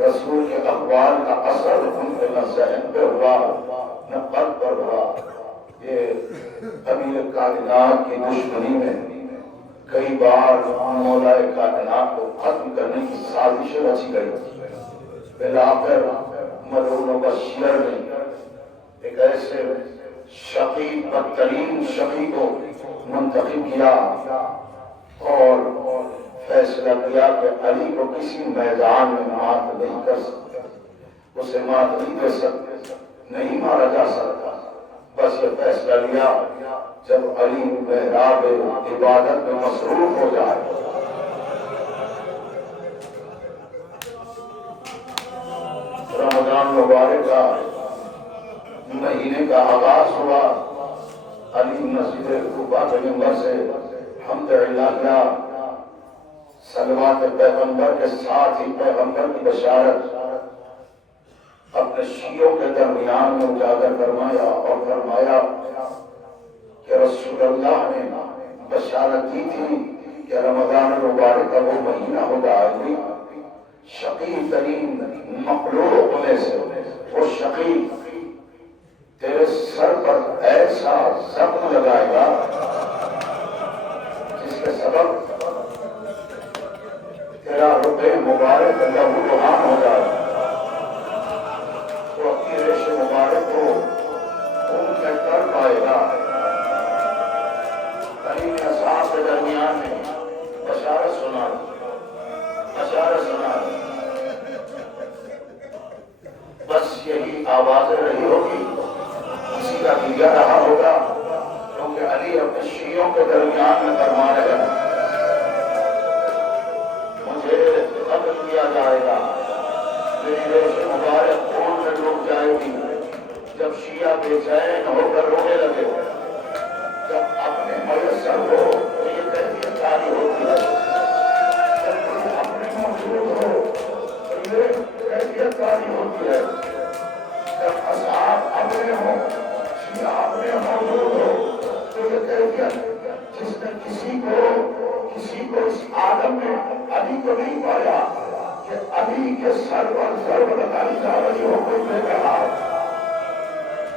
रसूल के अखबार का असर उनके न ज़हन पे हुआ न कल्ब पर हुआ। ये अमीर कायनात की दुश्मनी में कई बार मौलाए कायनात को खत्म करने की साजिशें रची गई। बिलाखिर मलऊन बशीर ने एक ऐसे शकी बदतरीन शकी को मुंतखब किया और फैसला किया कि अली को किसी मैदान में मात नहीं कर सकते, उसे मात नहीं दे सकते, नहीं मारा जा सकता। बस ये फैसला लिया जब अली मेहराब इबादत में मसरूफ हो जाए, रमजान मुबारक का महीने का आगाज हुआ। अली मस्जिद कुबा के मिंबर से हम्दुलिल्लाह सलवात पैगंबर के साथ ही पैगंबर की बशारत अपने शियों के दरमियान में उजागर फरमाया और फरमाया कि रसूलुल्लाह ने बशारत दी थी कि रमजान मुबारक का वो महीना होगा अली शकी तरीन मखलूक में से वो शकी तेरे सर पर ऐसा जख्म लगाएगा जिसके सबब तेरा रुपये मुबारक लहू लुहान हो जाएगा। तो अपनी रेश मुबारक को उनके कर पाएगा। कहीं असाब के दरमियान में बशारत सुना, बशारत सुना, बस यही आवाजें रही होगी, किसी का दिया रहा होगा, क्योंकि अली अपने शियों के दरमियान में फरमा रहे हैं मुझे कत्ल किया जाएगा, मेरी रेश मुबारक खून में डूब जाएगी। जब शिया बेचैन होकर रोने लगे, जब अपने मयसर हो तो ये कैफियत जारी होती है, जब कोई अपने मौजूद हो तो ये कैफियत जारी होती है, जब असहाब अपने हो शिया अपने मौजूद हो तो ये कैफियत जिसने किसी को इस आदम में अली को नहीं पाया कि अली के सर पर ज़र्ब लगाई जा रही हो, कोई ने कहा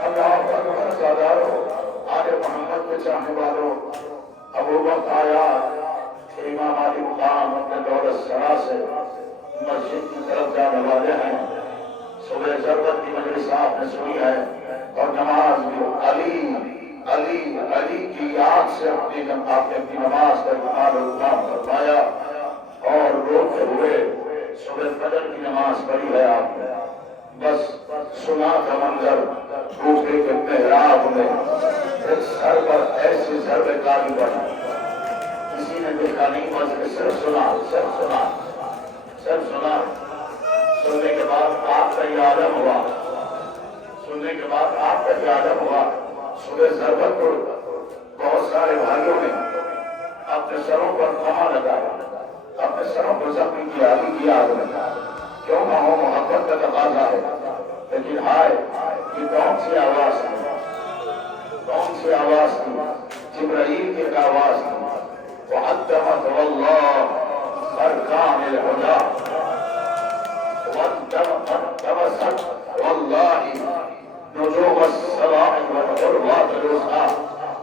अल्लाह अकबर सादारो आले मोहम्मद के चाहने वालों, अबू बकर आया इमाम अली मुकाम अपने दौलत सरा से मस्जिद की तरफ जाने वाले हैं। सुबह ज़रूरत की मजलिस आपने सुनी है और नमाज भी अली अली की याद से आपने अपनी नमाज का इमाम फरमाया और रोते हुए सुबह फजर की नमाज पढ़ी है आपने। बस सुना था मंजर कूफे के मेहराब में एक सर पर ऐसी ज़र्बे काली पड़ी, किसी ने देखा नहीं, बस सिर्फ सुना, सिर्फ सुना, सिर्फ सुना। सुनने के बाद आपका यादम हुआ, सुनने के बाद आपका यादम हुआ। सुबह ज़रूरत को बहुत सारे भाइयों ने अपने सरों पर कमा लगाया, अपने सरों पर जख्मी किया, अली की याद में। क्यों ना हो, मोहब्बत का तकाज़ा है, लेकिन हाय ये कौन सी आवाज थी, कौन सी आवाज थी? जिब्राइल की एक आवाज थी, वअद्दमत वल्लाह अरकानिल हुदा वअद्दमत वल्लाही नुजूमस सवाई वल उर्वातुल वुस्ता।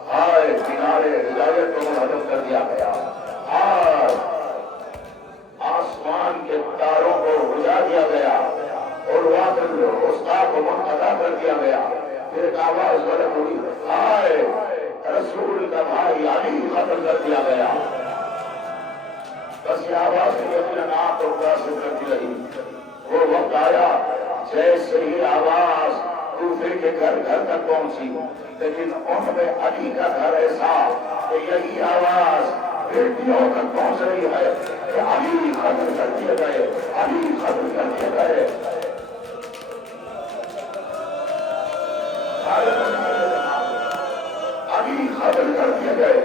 हाय किनारे हिदायत को मुनहदम कर दिया गया, हाय आसमान के तारों को बुझा दिया गया, उर्वातुल वुस्ता को मुनक़ता कर दिया गया। फिर एक आवाज बुलंद हुई, हाय रसूल का भाई अली कत्ल कर दिया गया। बस ये आवाज यकीनन आप तो मुतासिर करती रही। वो वक्त आया जैसे ही आवाज कूफे के घर घर तक पहुंची, लेकिन उनमें अली का घर ऐसा कि यही आवाज बेटियों तक पहुंच रही है कि अली कत्ल कर दिए गए, अली कत्ल कर दिए गए। अली कत्ल कर दिए गए,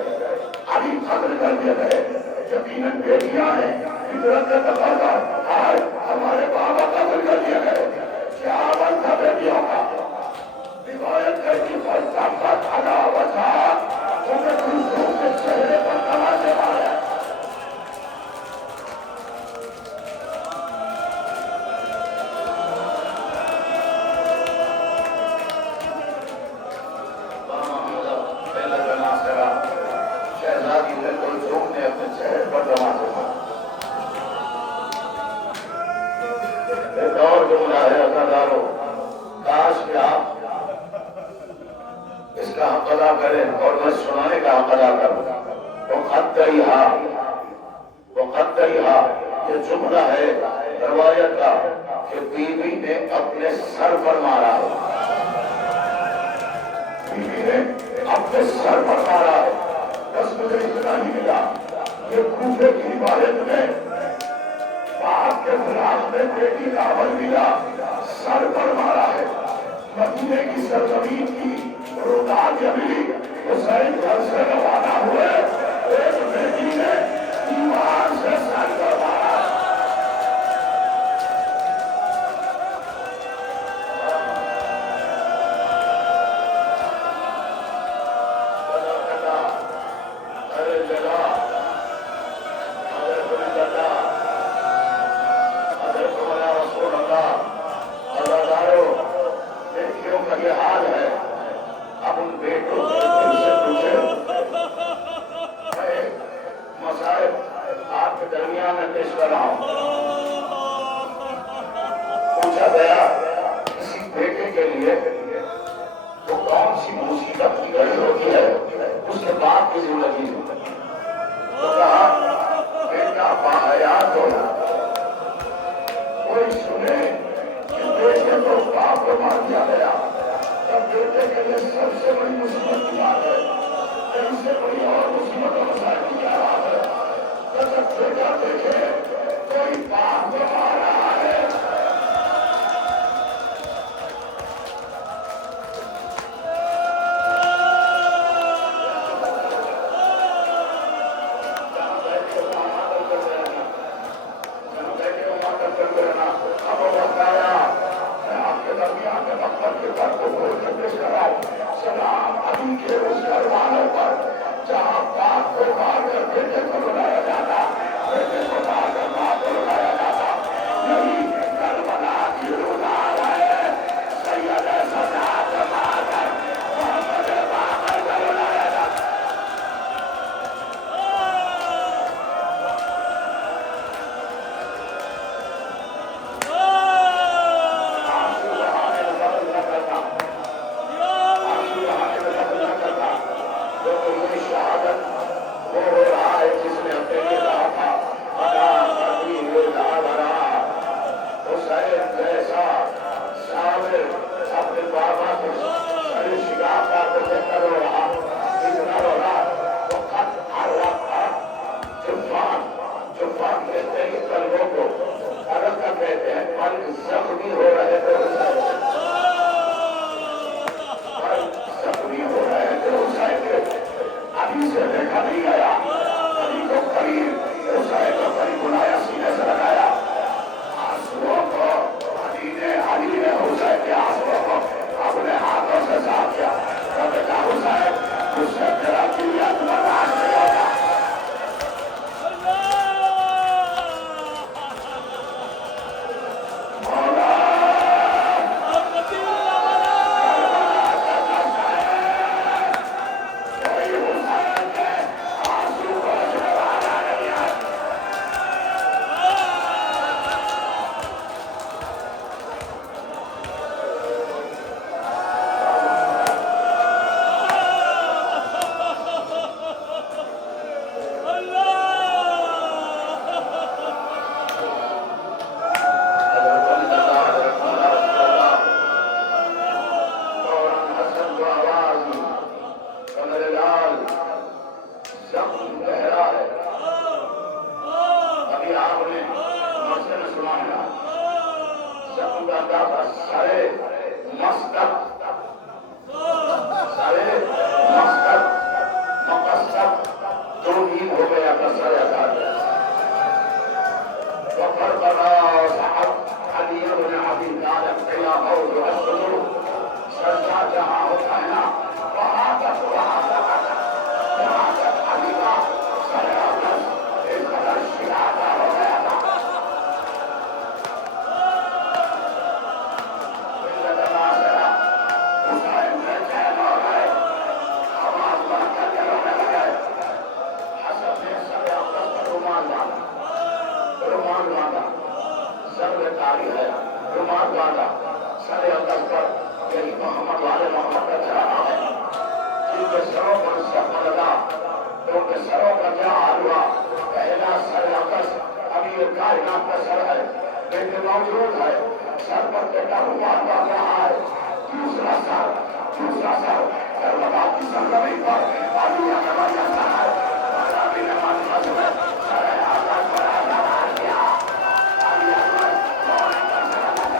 अली कत्ल कर दिए गए। यकीनन बेटियां हैं, फितरत का तकाज़ा, आज हमारे बाबा कत्ल कर दिए गए। क्या अमल था बेटियों का? रिवायत है कि फलसफा अदावत उन्हें दूसरों के चेहरे पर तमाचे मारे। अदा करें और मैं सुनाने का हक अदा करूं। वो कद्दरिहा ये जुमला है रवायत का कि बीवी ने अपने सर पर मारा, बीवी ने अपने सर पर मारा। बस मुझे इतना ही मिला, ये कूफे की इबादत में बाप के खिलाफ में बेटी का अमल मिला, सर पर मारा है। मदीने की सरजमीन की रुकात अभी हुसैन घर से रवाना हुए, एक बेटी ने ईमान से सर पर मारा। ये हाल है। अब उन बेटों से पूछे, मैं मसाइब आपके दरमियान में पेश कर रहा हूं। पूछा गया किसी बेटे के लिए वो कौन सी मुसीबत की घड़ी होती है उसके बाप की जिंदगी में? तो कहा बेटा बाहयात हो, कोई सुने कि बेटे को बाप को मार दिया गया, बेटे के लिए सबसे बड़ी मुसीबत की बात है। इससे बड़ी और मुसीबत और मसाइल की क्या बात है? जब बेटा देखे कोई बाप को मार रहा है, सलाम अभी के उस घर वालों पर जहाँ बाप को मार कर बेटे को रुलाया जाता, बेटे को मार कर बाप को रुलाया जाता। यही करबला की रुलाल है, सैयद सजाद मार कर मोहम्मद बाबर को रुलाया जाता। वो हो रहा है जिसने अपने लिए कहा था हुसैन जैसा साबिर अपने बाबा को बड़े शिकार का देखकर रो रहा, इतना रो रहा। वो खत आ रहा था जुबान कहते हैं कलमों को, अरब का कहते हैं मन जख्मी हो रहे थे, जख्मी हो रहे थे हुसैन के। अभी से देखा नहीं गया, अभी को करीब हुसैन को करीब बुलाया, सीने से लगाया आंसुओं को, अली ने हुसैन के आंसुओं को अपने हाथों से साफ किया। तो बेटा हुसैन, मुझसे तेरा दिलियत बर्दाश्त नहीं होता। मौजूद है, सर पर टेका हुआ बढ़ रहा है। दूसरा सर कर्मदा की सरजमीन पर अभी अकबर जैसा है। अभी नमाज में सरे आजाद पर आजाद किया। अभी अकबर कौन कर सकता है?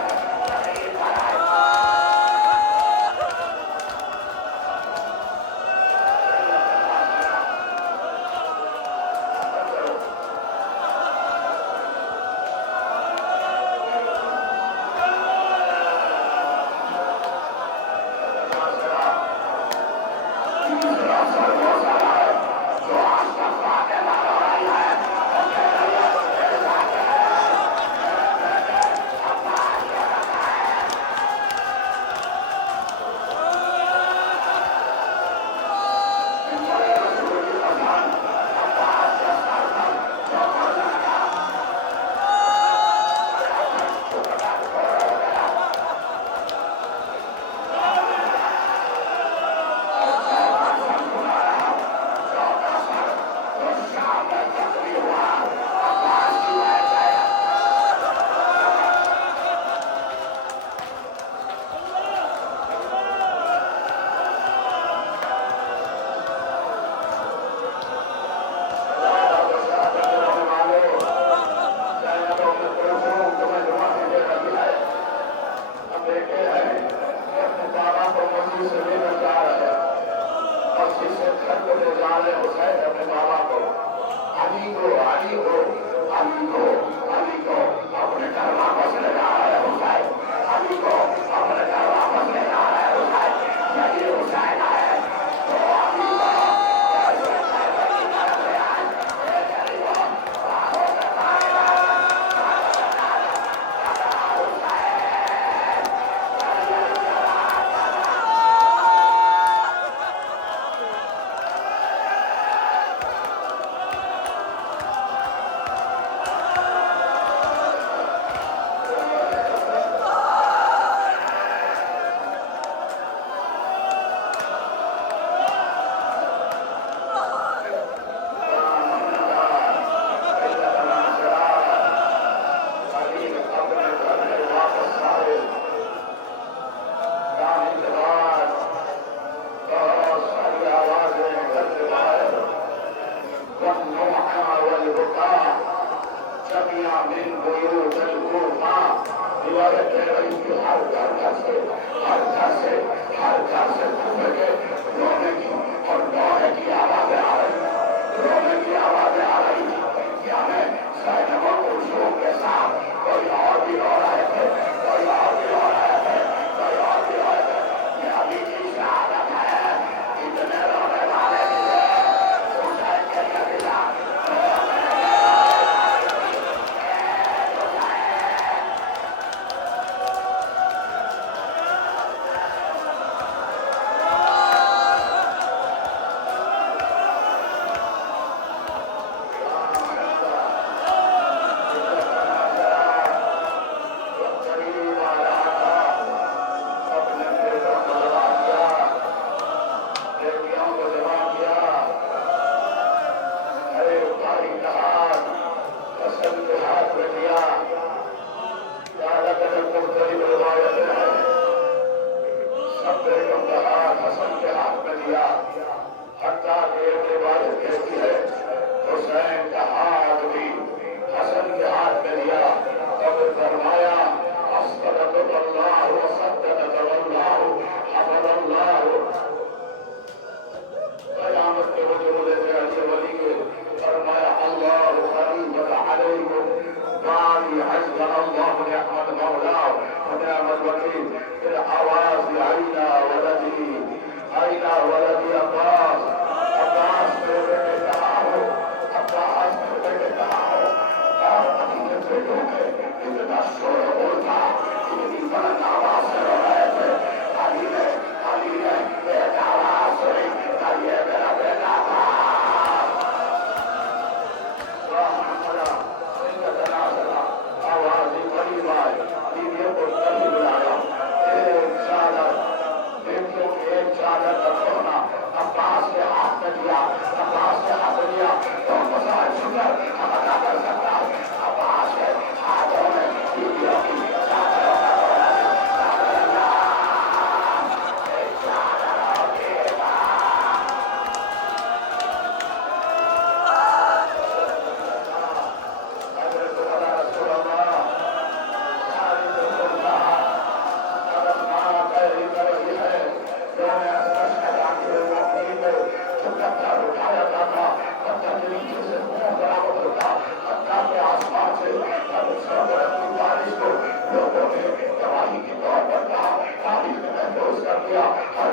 किया, हर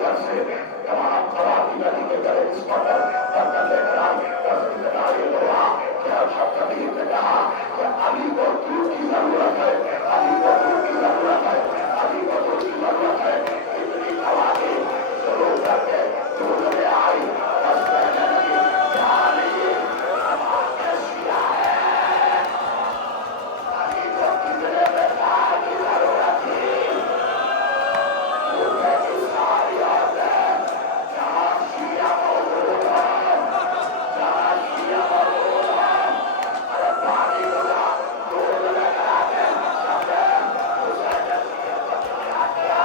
घर से तमाम खराबी नदी के गले इस पर बर्तन लेकर आए, क्या कभी ने कहा कि अभी को दूध की जरूरत है, अभी को दूध की जरूरत है, अभी को दूध की जरूरत है। इतनी हवा की जरूरत है, दूध में आई बस कहने लगी जानी अब आपने सिया है, अभी को कितने में कहा की जरूरत थी, दूध की सारी औरतें जहाँ सिया मौजूद है, जहाँ सिया मौजूद है, अरे पानी बजा दूध लेकर आके सबने उसे नसीब बचा दिया।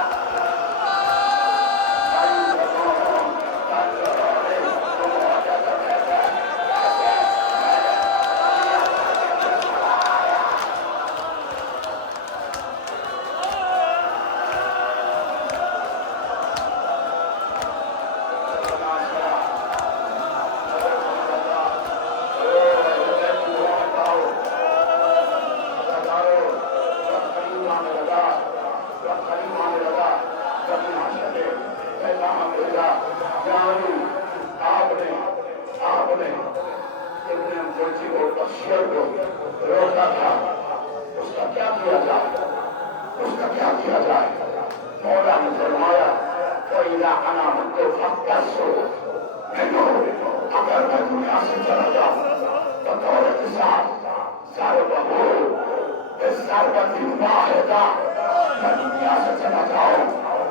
रोका था, उसका क्या किया जाए, उसका क्या किया जाए? मौला ने फरमाया कोई लाना मुझको फक्सो, अगर मैं दुनिया से चला जाऊं तो दौलत के साथ सर्वभू इस सर्वधि वाहिदा, मैं दुनिया से चला जाऊं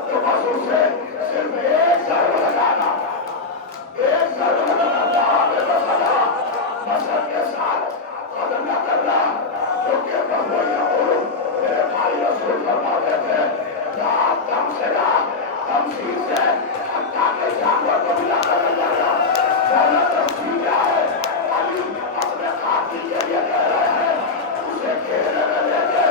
तो बस उसे सिर्फ एक सर्व लगाना, एक सर्व लगाना, बेबसरा मसर के साथ कदम न करना, क्योंकि मेरे भाई रसूल फरमाते थे आप दम से ना तमसील से हत्या के जानवर को मिला कर लगा, पहला तमसील है अभी अपने खाती के लिए कह रहे हैं उसे खेलने में लेके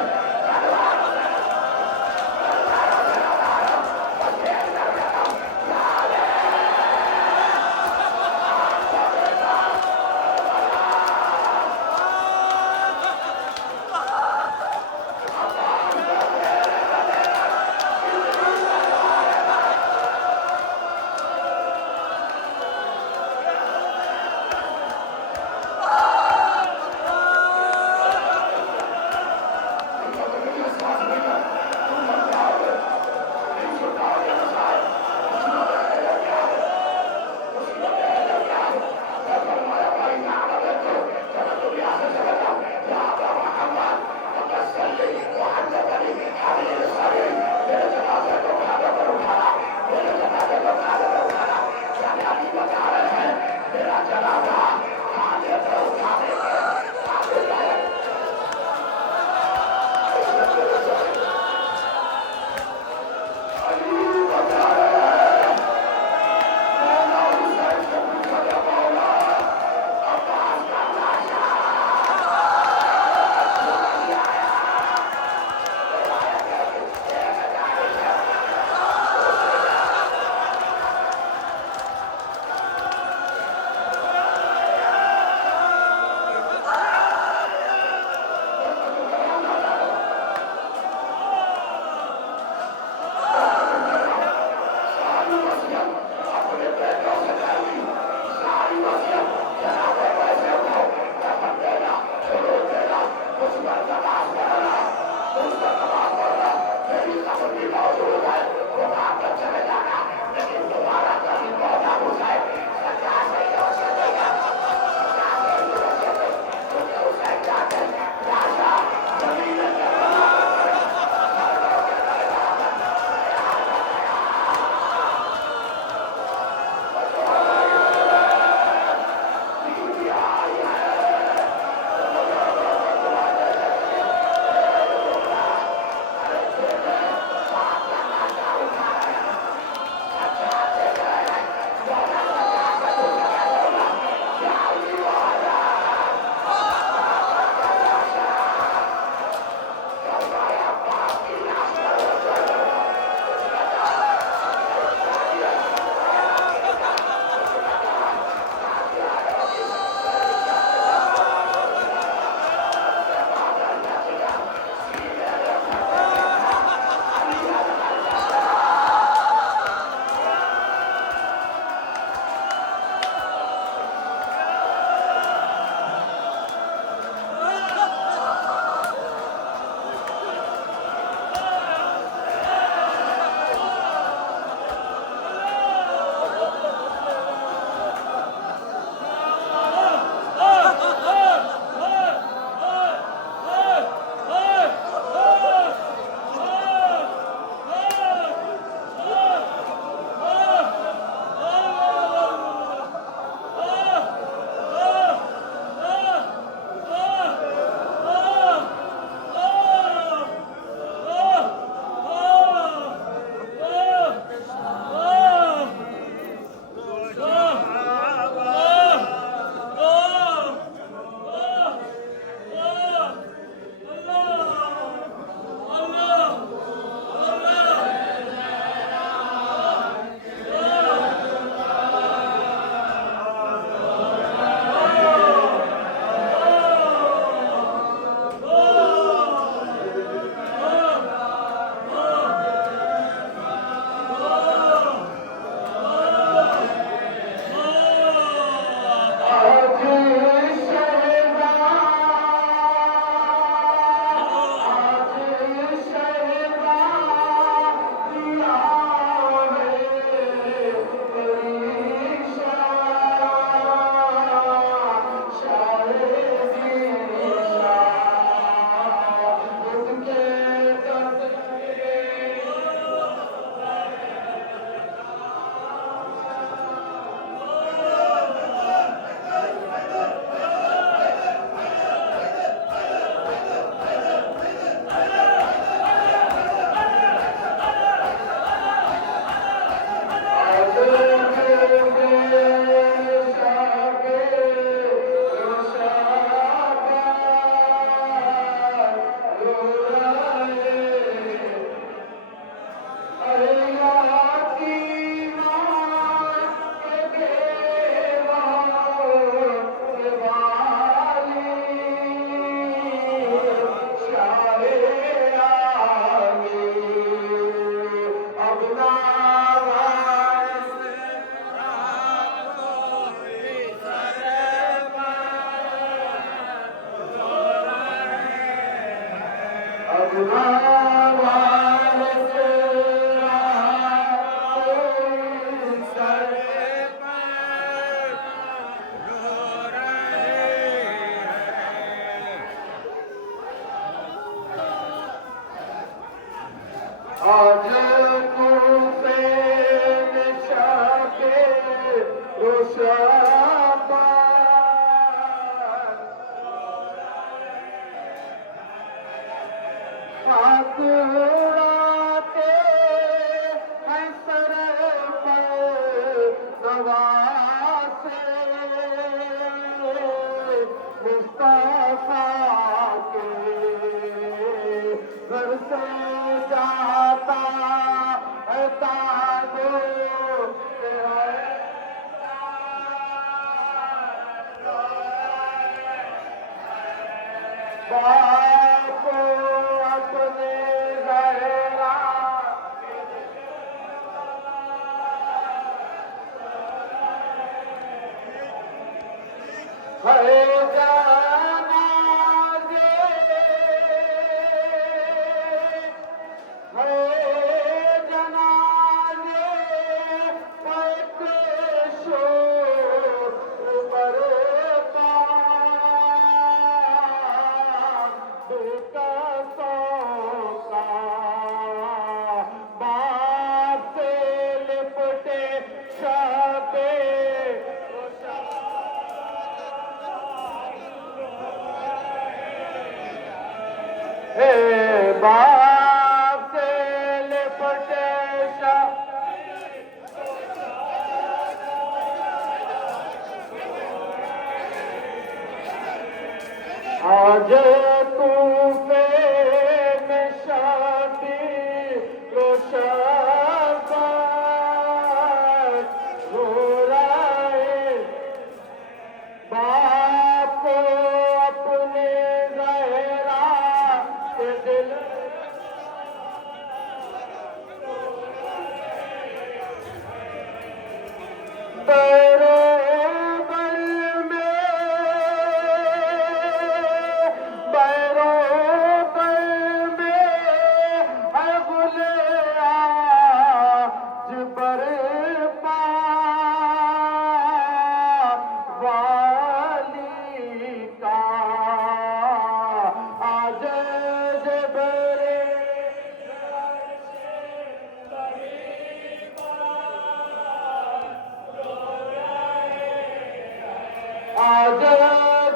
है जनाजे, है जनाजे, एक शोर बरपा, बेकसों का बाप से लिपटे शबे हे बाप से लिपटे आज तूफे में शादी रोशनबाज रो रहे बाप को अपने जहरा के दिल बरोबर में बरोबर में है गुले आज बरपा वाली का आज जबरे आज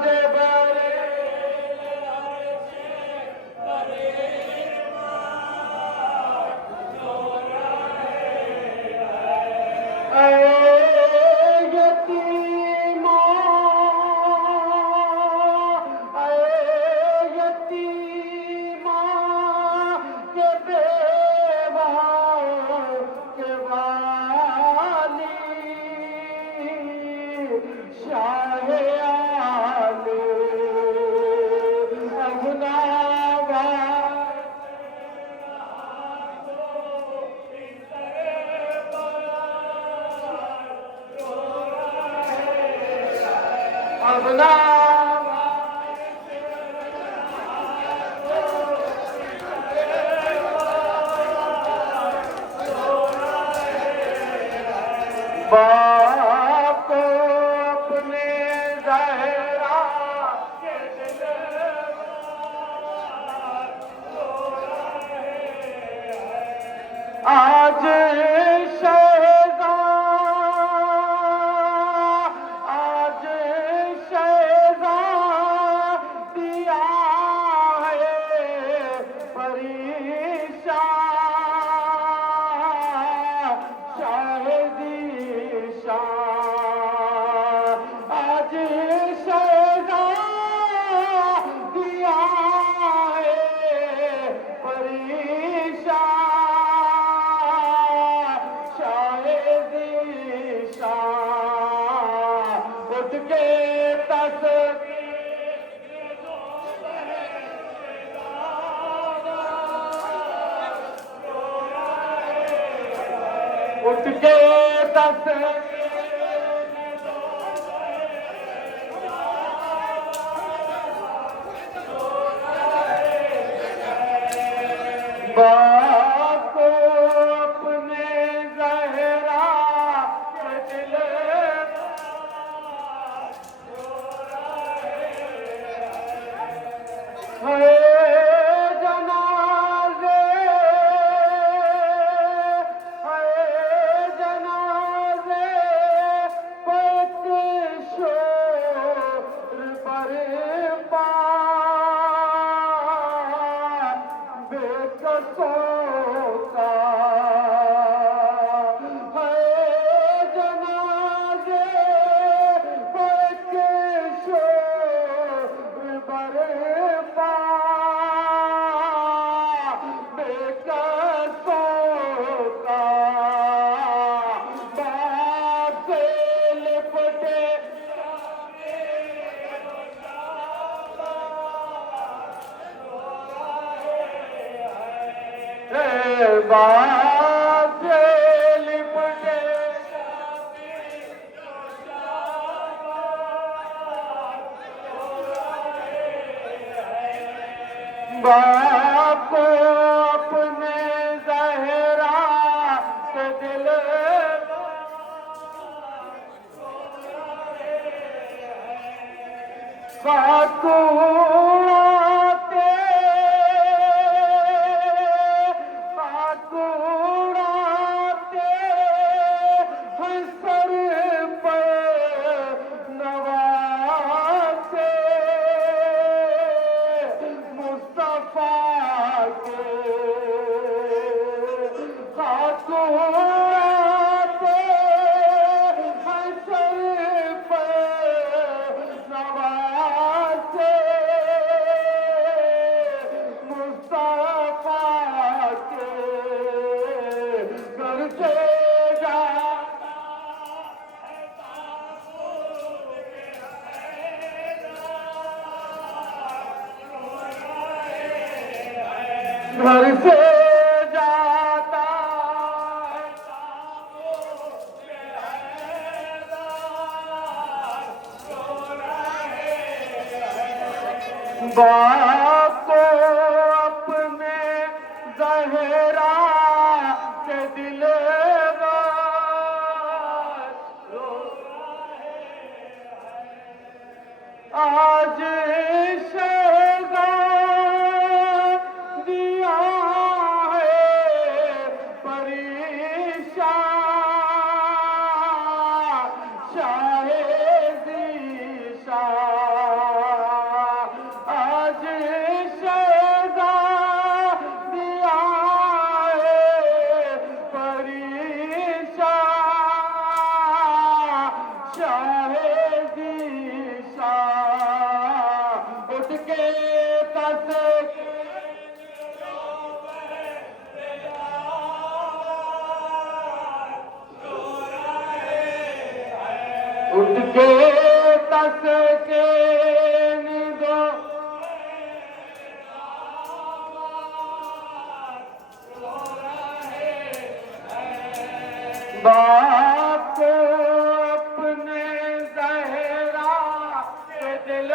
जबरे शाहे आले अगुनावा अगुनावा बाप को अपने जहरा के दिल आज शहज़ाद आज शहज़ाद दिया है परेशान शाहिदी शाह आज शहज़ाद दिया है परेशान शाहिदी शाह उठ के उठ के दस बाप को अपने जहरा के दिल है जनाजे है जनाजे बाप अपने ज़हरा के दिल खातूराते खातूराते सर पर नवासे मुस्तफा के खातूराते सर पर नवासे मुस्तफा के घर से जा घर से जाता बाप को अपने ज़हरा के दिल आज शगा दिया है परेशान शाहे आज शगा दिया है परेशान शाहे उठ के तस उठ के तस के नींदो बाप को अपने ज़हरा के दिल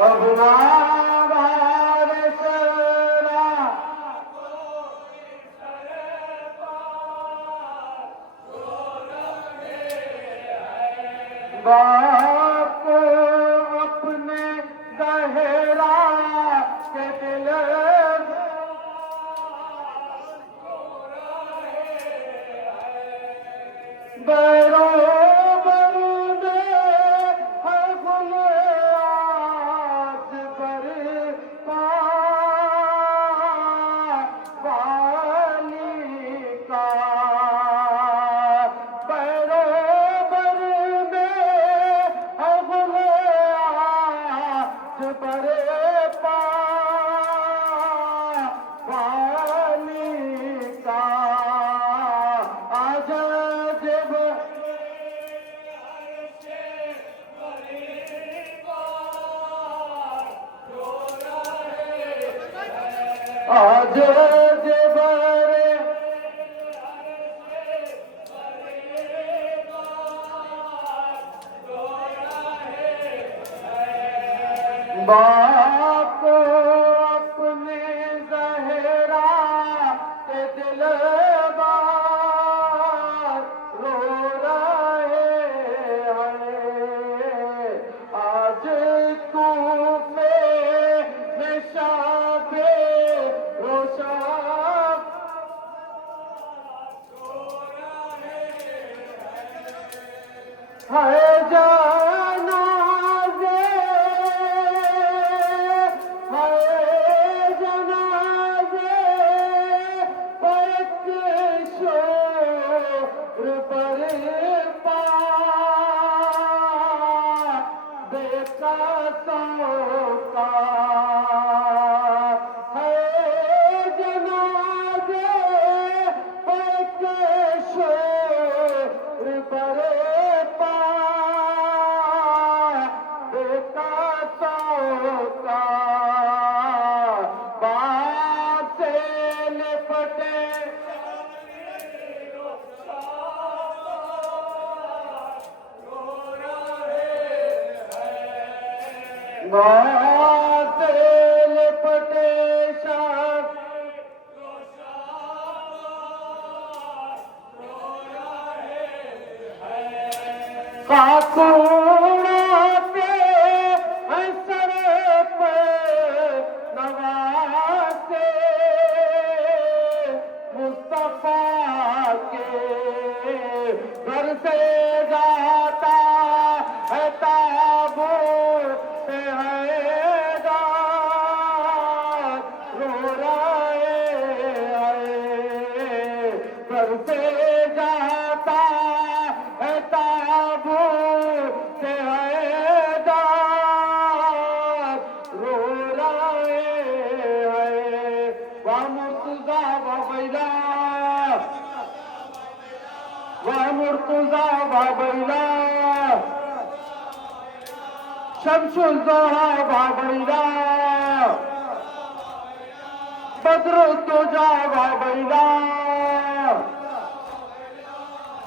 अब बाप अपने ज़हरा के दिल बरोबर में है गुल आज पर पानी का बरोबर में है गुल आज पर पानी का आज जब आज जब बाप अपने ज़हरा के दिल रो रहे हैं आज तू में है जनाजे है जनाजे एक शोर बरपा बेकसों का है जनाजे एक शोर बरपा बेकसों का बाप से लिपटे बाप से लिपटे शाह काकुड़ाते हैं सर पे नवासे मुस्तफा के घर से जाता है ताबूत हैदर रो रहे हैं घर से जाता है ताबूत हैदर रो रहे हैं वाह मुर्तजा बाबैला वाह मुर्तजा बाबैला शमशुल जोहा बाबैला बदरुद्दोजा बाबैला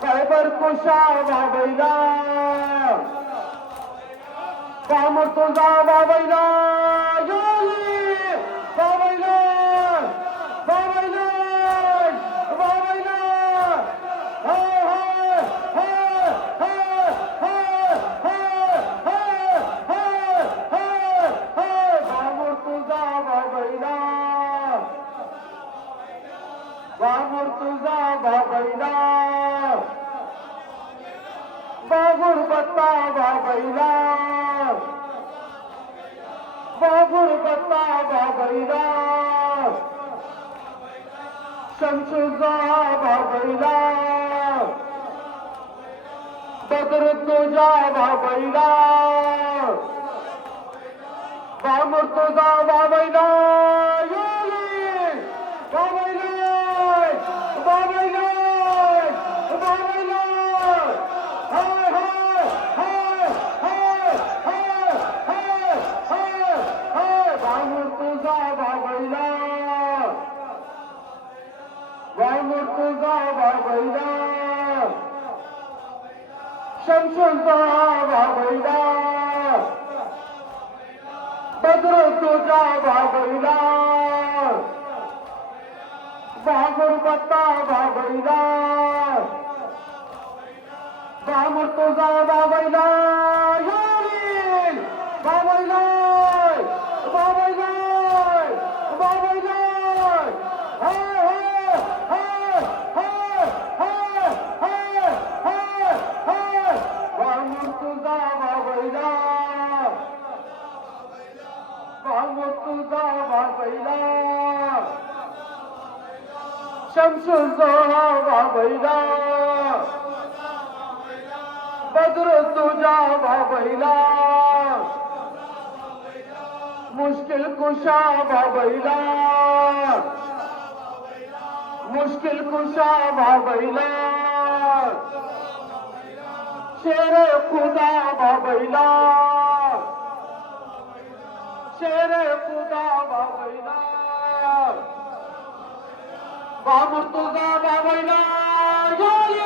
खैबर कुशा बाबैला वाह मुर्तजा बाबैला योली बाबैला बाबैला बाबैला हाय हाय हाय हाय हाय हाय हाय हाय हाय वाह मुर्तजा बाबैला वाह मुर्तजा बाबैला गुरबता बाबैला गुरबता बाबैला शमशुजा बाबैला बदरुद्दोजा बाबैला मुर्तजा बाबैला योली बाबैला बाबैला बाबैला हाय हाय हाय हाय हाय हाय हाय हाय मुर्तजा बाबैला मुर्तजा बाबैला शमशुजा बाबैला बदरुद्दोजा बाबैला गुरबता बाबैला मुर्तजा बाबैला योली बाबैला बाबैला बाबैला हाय हाय हाय हाय हाय हाय हाय हाय मुर्तजा बाबैला मुर्तजा बाबैला शमशुजा बाबैला बदरुद्दोजा बाबैला मुश्किल कुशा बाबैला मुश्किल कुशा बाबैला शेर खुदा बाबैला शेर खुदा बाबैला मुर्तजा बाबैला योली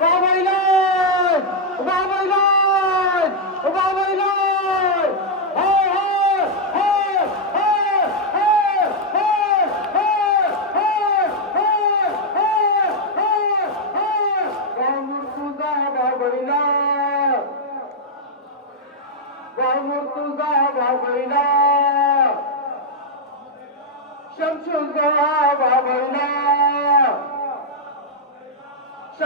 बाबैला बाबैला बाबैला हाय हाय हाय हाय हाय हाय हाय हाय मुर्तजा बाबैला मुर्तजा बाबैला शमशुजा बाबैला